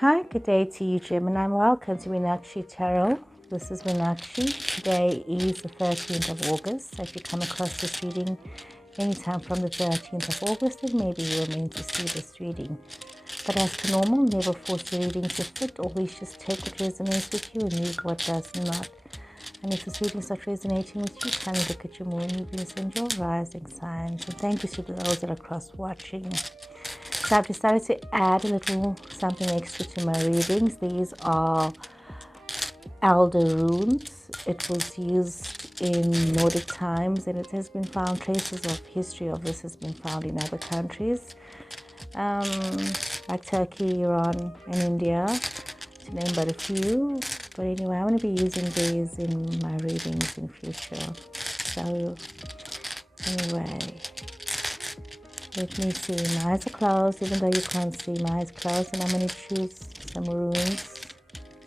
Hi, good day to you, Gemini. Welcome to Meenakshi Tarot. This is Meenakshi. Today is the 13th of August. If you come across this reading anytime from the 13th of August, then maybe you were meant to see this reading. But as per normal, never force your reading to fit. Always just take what resonates with you and leave what does not. And if this reading starts resonating with you, kindly look at your moon, your Venus, and your rising signs. And thank you to those that are cross-watching. So I've decided to add a little something extra to my readings. These are elder runes. It was used in Nordic times, and it has been found, traces of history of this has been found in other countries, like Turkey, Iran, and India, to name but a few. But anyway, I'm going to be using these in my readings in future. So anyway, let me see. My eyes are closed, even though you can't see. My eyes closed, and I'm going to choose some runes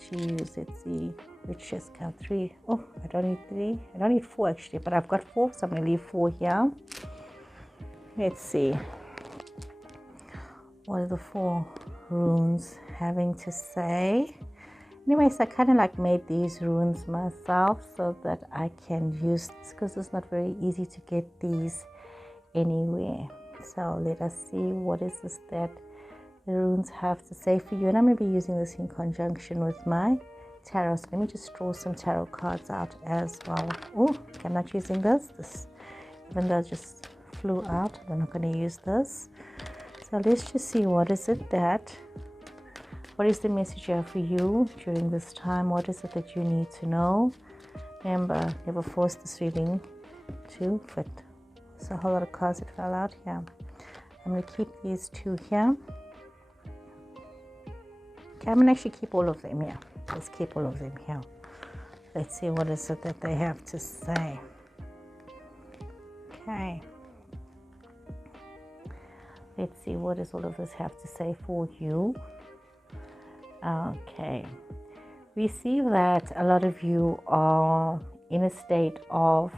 to use. Let's see which just count. 3. Oh, I don't need 3. I don't need 4 actually, but I've got 4, so I'm going to leave 4 here. Let's see. What are the 4 runes having to say? Anyways, I kind of like made these runes myself so that I can use this, because it's not very easy to get these anywhere. So let us see what is this that the runes have to say for you. And I'm going to be using this in conjunction with my tarot. So let me just draw some tarot cards out as well. Oh, I'm not using this. Even though it just flew out, I'm not going to use this. So let's just see what is the message here for you during this time. What is it that you need to know? Remember, never force this reading to fit. So a whole lot of cards that fell out here. I'm going to keep these 2 here. Okay, I'm going to actually keep all of them here. Let's keep all of them here. Let's see what is it that they have to say. Okay. Let's see what does all of this have to say for you. Okay. We see that a lot of you are in a state of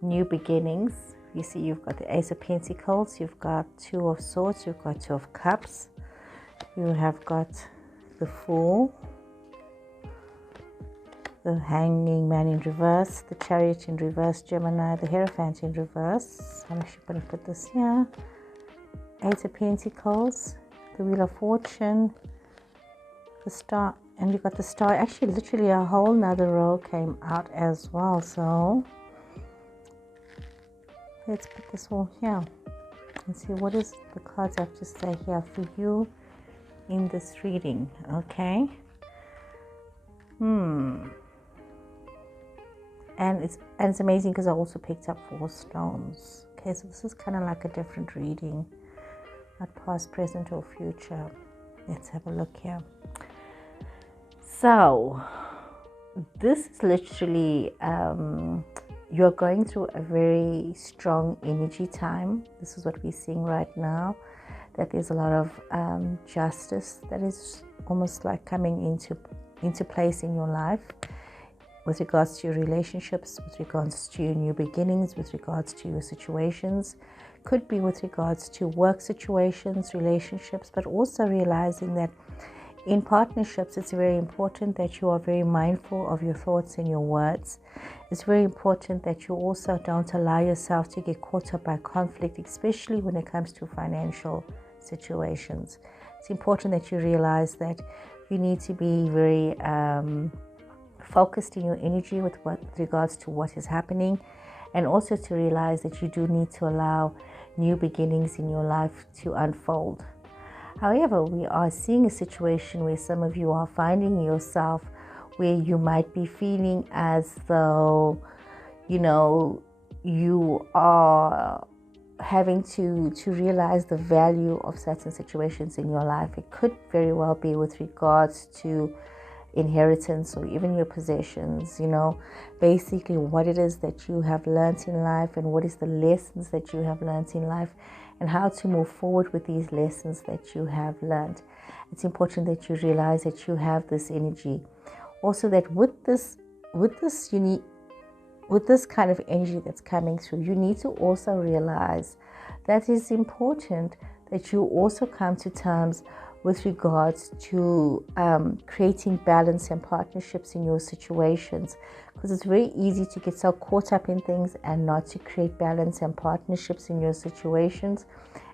new beginnings. You see you've got the Ace of Pentacles, you've got 2 of Swords, you've got 2 of Cups, you have got the Fool, the Hanging Man in reverse, the Chariot in reverse, Gemini, the Hierophant in reverse. I'm actually going to put this here. 8 of Pentacles, the Wheel of Fortune, the Star, and you got the Star. Actually, literally a whole nother row came out as well. So let's put this all here and see what is the cards have to say here for you in this reading. Okay. And it's amazing because I also picked up 4 stones. Okay, so this is kind of like a different reading, not past, present, or future. Let's have a look here. So this is literally you're going through a very strong energy time. This is what we're seeing right now, that there's a lot of justice that is almost like coming into place in your life, with regards to your relationships, with regards to your new beginnings, with regards to your situations. Could be with regards to work situations, relationships, but also realizing that in partnerships, it's very important that you are very mindful of your thoughts and your words. It's very important that you also don't allow yourself to get caught up by conflict, especially when it comes to financial situations. It's important that you realize that you need to be very focused in your energy with regards to what is happening, and also to realize that you do need to allow new beginnings in your life to unfold. However, we are seeing a situation where some of you are finding yourself where you might be feeling as though, you are having to realize the value of certain situations in your life. It could very well be with regards to inheritance or even your possessions, basically what it is that you have learned in life and what is the lessons that you have learned in life, and how to move forward with these lessons that you have learned. It's important that you realize that you have this energy. Also, that with this kind of energy that's coming through, you need to also realize that it's important that you also come to terms with regards to creating balance and partnerships in your situations, because it's very easy to get so caught up in things and not to create balance and partnerships in your situations,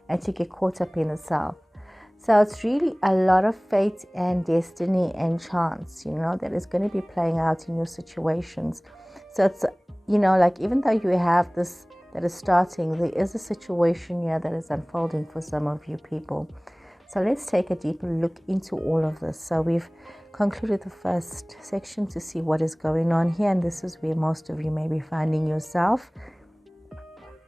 and to get caught up in the self. So it's really a lot of fate and destiny and chance, that is going to be playing out in your situations. So it's, like, even though you have this that is starting, there is a situation here that is unfolding for some of you people. So let's take a deeper look into all of this. So we've concluded the first section to see what is going on here, and this is where most of you may be finding yourself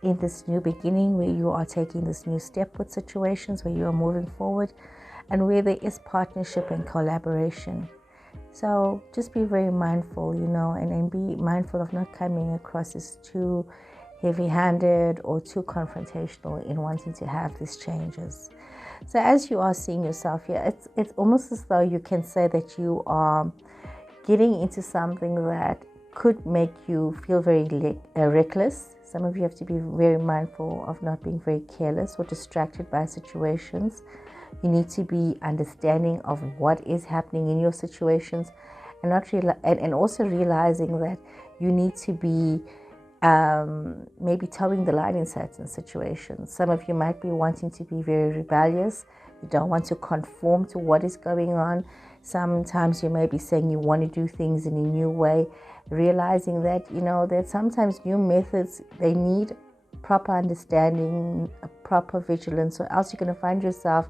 in this new beginning, where you are taking this new step with situations, where you are moving forward, and where there is partnership and collaboration. So just be very mindful, and be mindful of not coming across as too heavy-handed or too confrontational in wanting to have these changes. So as you are seeing yourself here, it's almost as though you can say that you are getting into something that could make you feel very reckless. Some of you have to be very mindful of not being very careless or distracted by situations. You need to be understanding of what is happening in your situations, and and also realizing that you need to be maybe towing the line in certain situations. Some of you might be wanting to be very rebellious. You don't want to conform to what is going on. Sometimes you may be saying you want to do things in a new way, realizing that, that sometimes new methods, they need proper understanding, a proper vigilance, or else you're going to find yourself,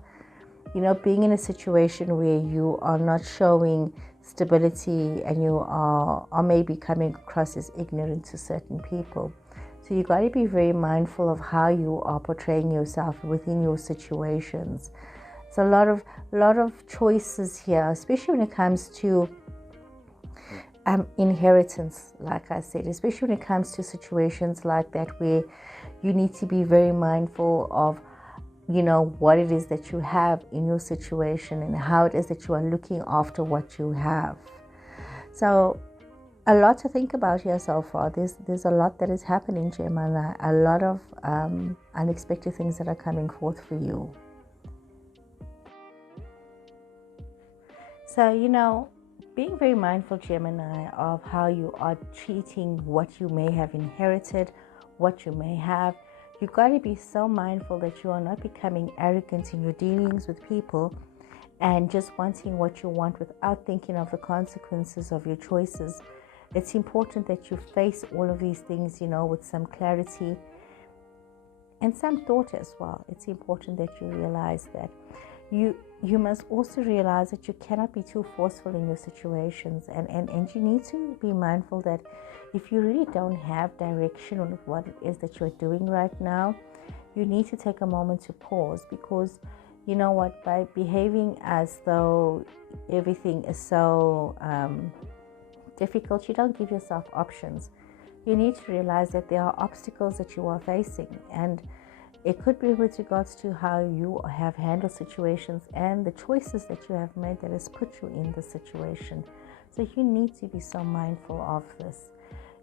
being in a situation where you are not showing stability, and you are maybe coming across as ignorant to certain people. So you got to be very mindful of how you are portraying yourself within your situations. So a lot of choices here, especially when it comes to inheritance, like I said, especially when it comes to situations like that, where you need to be very mindful of, what it is that you have in your situation, and how it is that you are looking after what you have. So a lot to think about here so far. There's a lot that is happening, Gemini. A lot of unexpected things that are coming forth for you. So, being very mindful, Gemini, of how you are treating what you may have inherited, what you may have. You've got to be so mindful that you are not becoming arrogant in your dealings with people and just wanting what you want without thinking of the consequences of your choices. It's important that you face all of these things, with some clarity and some thought as well. It's important that you realize that you must also realize that you cannot be too forceful in your situations, and you need to be mindful that if you really don't have direction on what it is that you're doing right now, you need to take a moment to pause, because you know what, by behaving as though everything is so difficult, you don't give yourself options. You need to realize that there are obstacles that you are facing, and it could be with regards to how you have handled situations and the choices that you have made that has put you in the situation. So you need to be so mindful of this.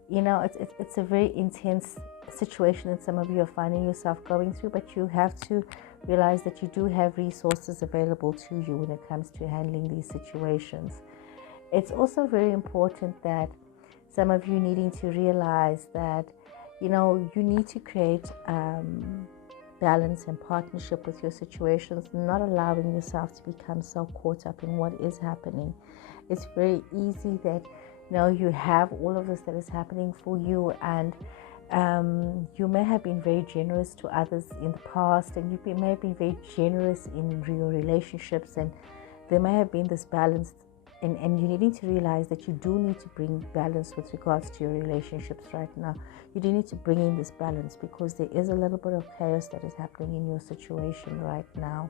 It's a very intense situation that some of you are finding yourself going through, but you have to realize that you do have resources available to you when it comes to handling these situations. It's also very important that some of you needing to realize that, you need to create balance and partnership with your situations, not allowing yourself to become so caught up in what is happening. It's very easy that you have all of this that is happening for you, and you may have been very generous to others in the past, and you may have been very generous in your relationships, and there may have been this balance, and you needing to realize that you do need to bring balance with regards to your relationships right now. You do need to bring in this balance, because there is a little bit of chaos that is happening in your situation right now.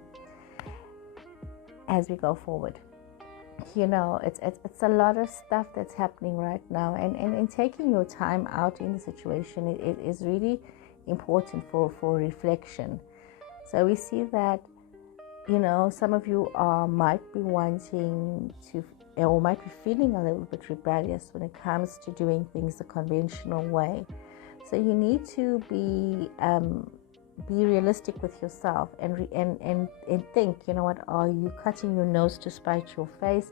As we go forward, it's a lot of stuff that's happening right now, and taking your time out in the situation, it is really important for reflection. So we see that some of you might be wanting to, or might be feeling a little bit rebellious when it comes to doing things the conventional way. So you need to be be realistic with yourself and think, you know what, are you cutting your nose to spite your face?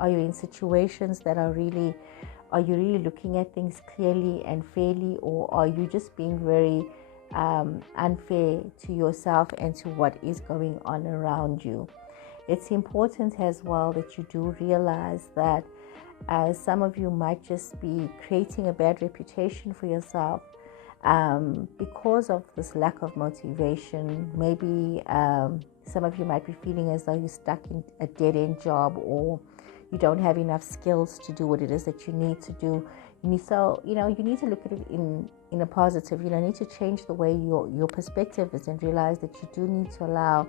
Are you in situations that are really, are you really looking at things clearly and fairly, or are you just being very unfair to yourself and to what is going on around you? It's important as well that you do realize that some of you might just be creating a bad reputation for yourself because of this lack of motivation. Maybe some of you might be feeling as though you're stuck in a dead-end job, or you don't have enough skills to do what it is that you need to do. You need to look at it in a positive. You need to change the way your perspective is, and realize that you do need to allow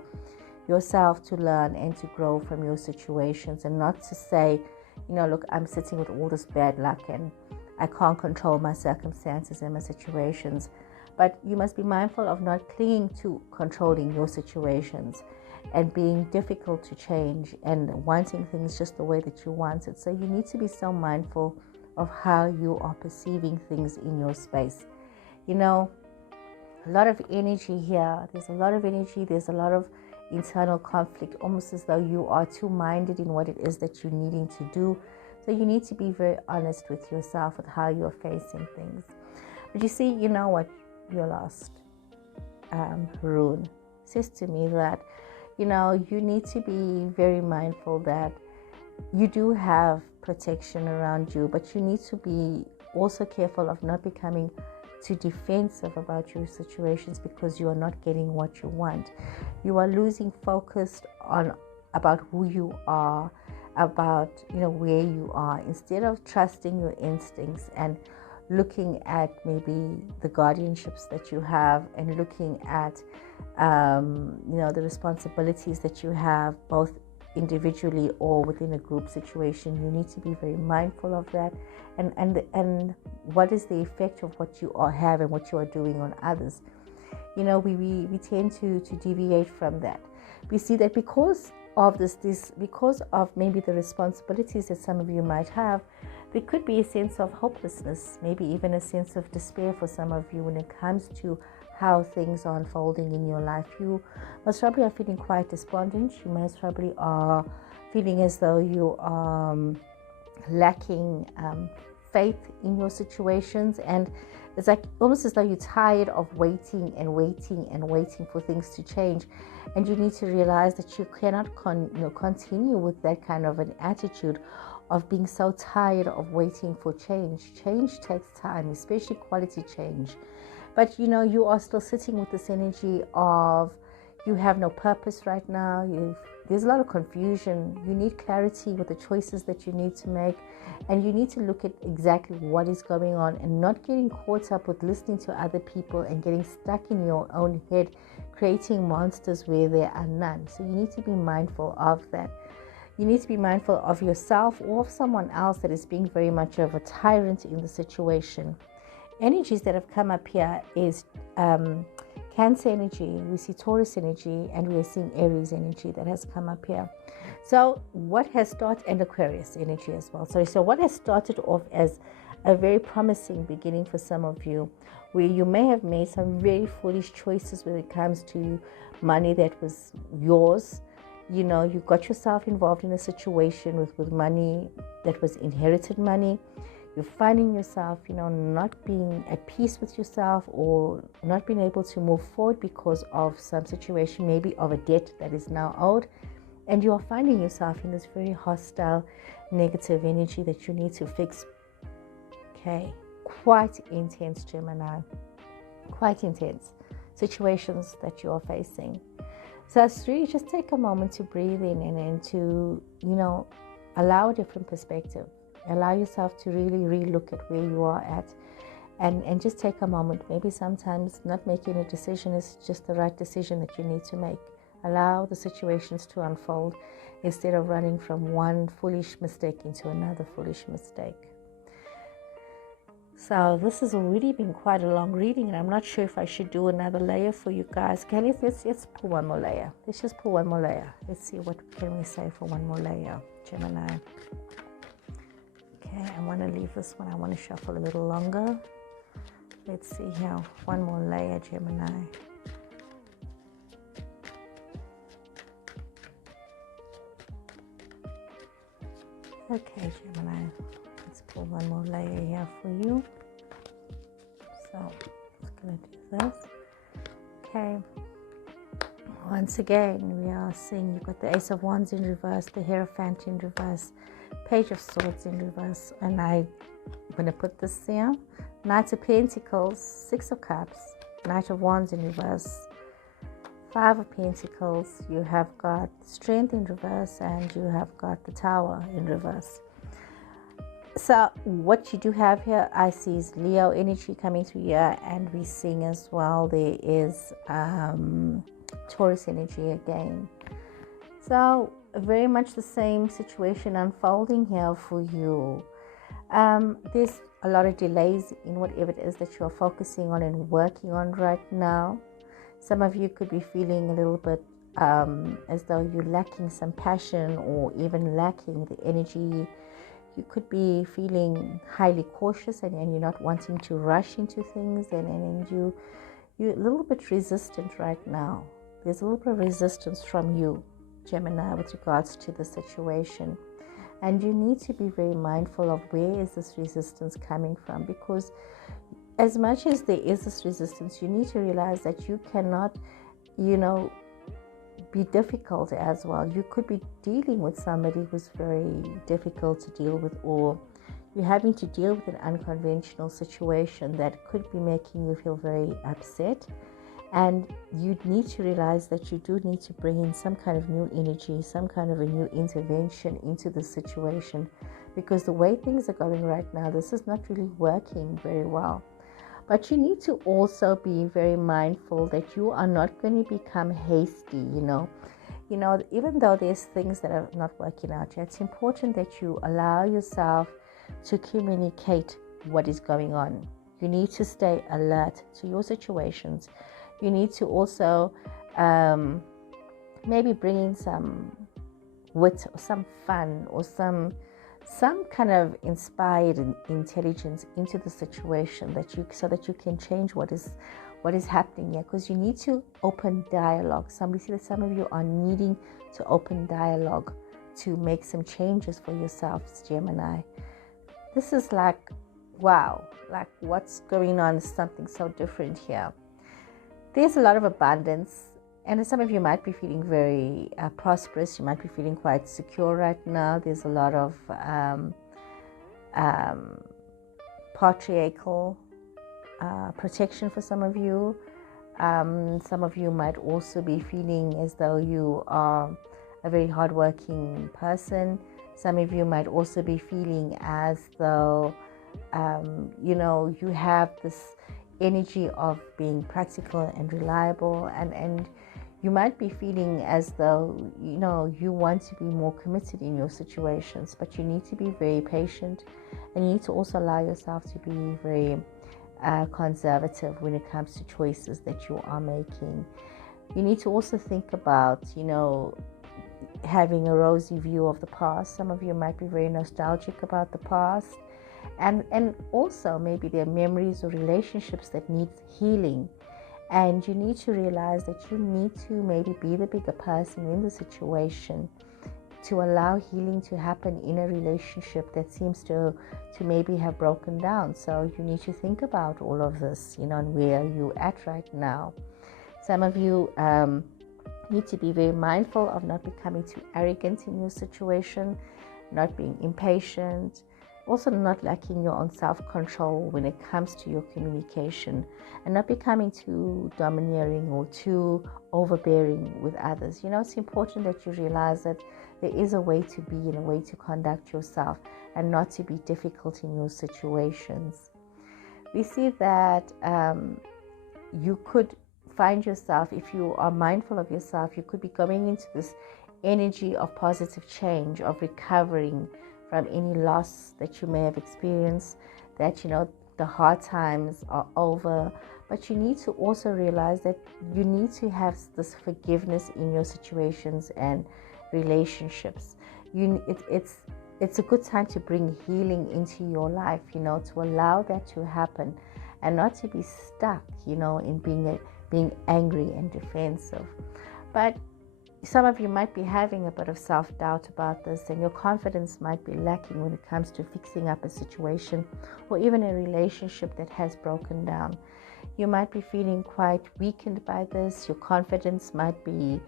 yourself to learn and to grow from your situations, and not to say, look, I'm sitting with all this bad luck and I can't control my circumstances and my situations. But you must be mindful of not clinging to controlling your situations and being difficult to change and wanting things just the way that you want it. So you need to be so mindful of how you are perceiving things in your space. A lot of energy here. There's a lot of energy. There's a lot of internal conflict, almost as though you are too minded in what it is that you're needing to do. So you need to be very honest with yourself with how you're facing things. But you see, you know what? Your last rune says to me that, you need to be very mindful that you do have protection around you, but you need to be also careful of not becoming too defensive about your situations because you are not getting what you want. You are losing focus about who you are, about where you are, instead of trusting your instincts and looking at maybe the guardianships that you have, and looking at the responsibilities that you have, both individually or within a group situation. You need to be very mindful of that, and what is the effect of what you have and what you are doing on others. We tend to deviate from that. We see that because of because of maybe the responsibilities that some of you might have, there could be a sense of hopelessness, maybe even a sense of despair for some of you when it comes to how things are unfolding in your life. You most probably are feeling quite despondent. You most probably are feeling as though you are lacking faith in your situations, and it's like almost as though you're tired of waiting and waiting and waiting for things to change. And you need to realize that you cannot continue with that kind of an attitude of being so tired of waiting for change. Change takes time, especially quality change. But you are still sitting with this energy of you have no purpose right now. There's a lot of confusion. You need clarity with the choices that you need to make, and you need to look at exactly what is going on and not getting caught up with listening to other people and getting stuck in your own head, creating monsters where there are none. So you need to be mindful of that. You need to be mindful of yourself or of someone else that is being very much of a tyrant in the situation. Energies that have come up here is Cancer energy, we see Taurus energy, and we are seeing Aries energy that has come up here. So what has started, and Aquarius energy as well. So what has started off as a very promising beginning for some of you, where you may have made some very foolish choices when it comes to money that was yours. You got yourself involved in a situation with money that was inherited money. You're finding yourself, not being at peace with yourself, or not being able to move forward because of some situation, maybe of a debt that is now owed. And you are finding yourself in this very hostile, negative energy that you need to fix. Okay, quite intense, Gemini. Quite intense situations that you are facing. So it's really just take a moment to breathe in and to, allow a different perspective. Allow yourself to really look at where you are at, and just take a moment. Maybe sometimes not making a decision is just the right decision that you need to make. Allow the situations to unfold instead of running from one foolish mistake into another foolish mistake. So this has already been quite a long reading, and I'm not sure if I should do another layer for you guys. Let's pull one more layer. Let's just pull one more layer. Let's see what can we say for one more layer, Gemini. Okay, I want to leave this one. I want to shuffle a little longer. Let's see here. One more layer, Gemini. Okay, Gemini, let's pull one more layer here for you. So I'm just going to do this. Okay. Once again, we are seeing you've got the Ace of Wands in reverse, the Hierophant in reverse, Page of Swords in reverse, and I'm going to put this here. Knight of Pentacles, Six of Cups, Knight of Wands in reverse, Five of Pentacles, you have got Strength in reverse, and you have got the Tower in reverse. So what you do have here, I see, is Leo energy coming through here, and we're seeing as well there is Taurus energy again. So very much the same situation unfolding here for you. There's a lot of delays in whatever it is that you're focusing on and working on right now. Some of you could be feeling a little bit as though you're lacking some passion, or even lacking the energy. You could be feeling highly cautious, and you're not wanting to rush into things, and you're a little bit resistant right now. There's a little bit of resistance from you, Gemini, with regards to the situation. And you need to be very mindful of where is this resistance coming from, because as much as there is this resistance, you need to realize that you cannot, be difficult as well. You could be dealing with somebody who's very difficult to deal with, or you're having to deal with an unconventional situation that could be making you feel very upset. And you need to realize that you do need to bring in some kind of new energy, some kind of a new intervention into the situation, because the way things are going right now, this is not really working very well. But you need to also be very mindful that you are not going to become hasty, even though there's things that are not working out yet. It's important that you allow yourself to communicate what is going on. You need to stay alert to your situations. You need to also maybe bring in some wit, or some fun, or some kind of inspired intelligence into the situation, so that you can change what is happening here. Because you need to open dialogue. We see that some of you are needing to open dialogue to make some changes for yourselves, Gemini. This is like, wow, like what's going on is something so different here. There's a lot of abundance, and some of you might be feeling very prosperous. You might be feeling quite secure right now. There's a lot of patriarchal protection for some of you. Some of you might also be feeling as though you are a very hardworking person. Some of you might also be feeling as though, you have this energy of being practical and reliable, and you might be feeling as though you want to be more committed in your situations, but you need to be very patient, and you need to also allow yourself to be very conservative when it comes to choices that you are making. You need to also think about having a rosy view of the past. Some of you might be very nostalgic about the past. And also maybe there are memories or relationships that need healing. And you need to realize that you need to maybe be the bigger person in the situation to allow healing to happen in a relationship that seems to maybe have broken down. So you need to think about all of this, and where you're at right now. Some of you need to be very mindful of not becoming too arrogant in your situation, not being impatient, also not lacking your own self-control when it comes to your communication, and not becoming too domineering or too overbearing with others. It's important that you realize that there is a way to be and a way to conduct yourself, and not to be difficult in your situations. We see that you could find yourself, if you are mindful of yourself, you could be going into this energy of positive change, of recovering from any loss that you may have experienced, that the hard times are over. But you need to also realize that you need to have this forgiveness in your situations and relationships. It's a good time to bring healing into your life, to allow that to happen, and not to be stuck, in being angry and defensive. But some of you might be having a bit of self-doubt about this, and your confidence might be lacking when it comes to fixing up a situation or even a relationship that has broken down. You might be feeling quite weakened by this. Your confidence might be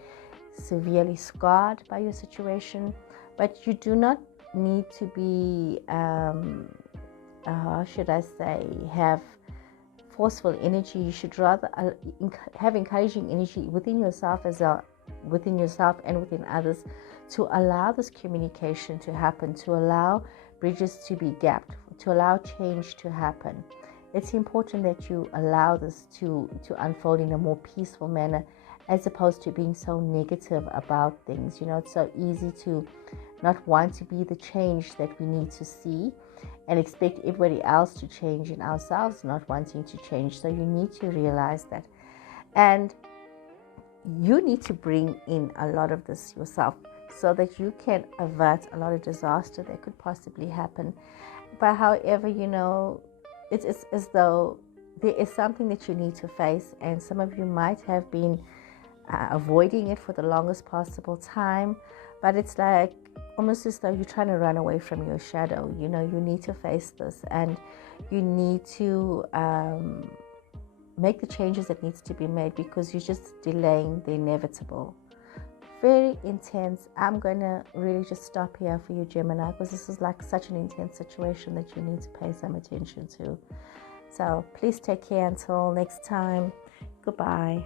severely scarred by your situation, but you do not need to be, how should I say, have forceful energy. You should rather have encouraging energy within yourself and within others, to allow this communication to happen, to allow bridges to be gapped, to allow change to happen. It's important that you allow this to unfold in a more peaceful manner, as opposed to being so negative about things. It's so easy to not want to be the change that we need to see and expect everybody else to change, and ourselves not wanting to change. So you need to realize that. And you need to bring in a lot of this yourself, so that you can avert a lot of disaster that could possibly happen. But however, it's as though there is something that you need to face, and some of you might have been avoiding it for the longest possible time. But it's like almost as though you're trying to run away from your shadow. You need to face this, and you need to make the changes that needs to be made, because you're just delaying the inevitable. Very intense. I'm going to really just stop here for you, Gemini, because this is like such an intense situation that you need to pay some attention to. So please take care until next time. Goodbye.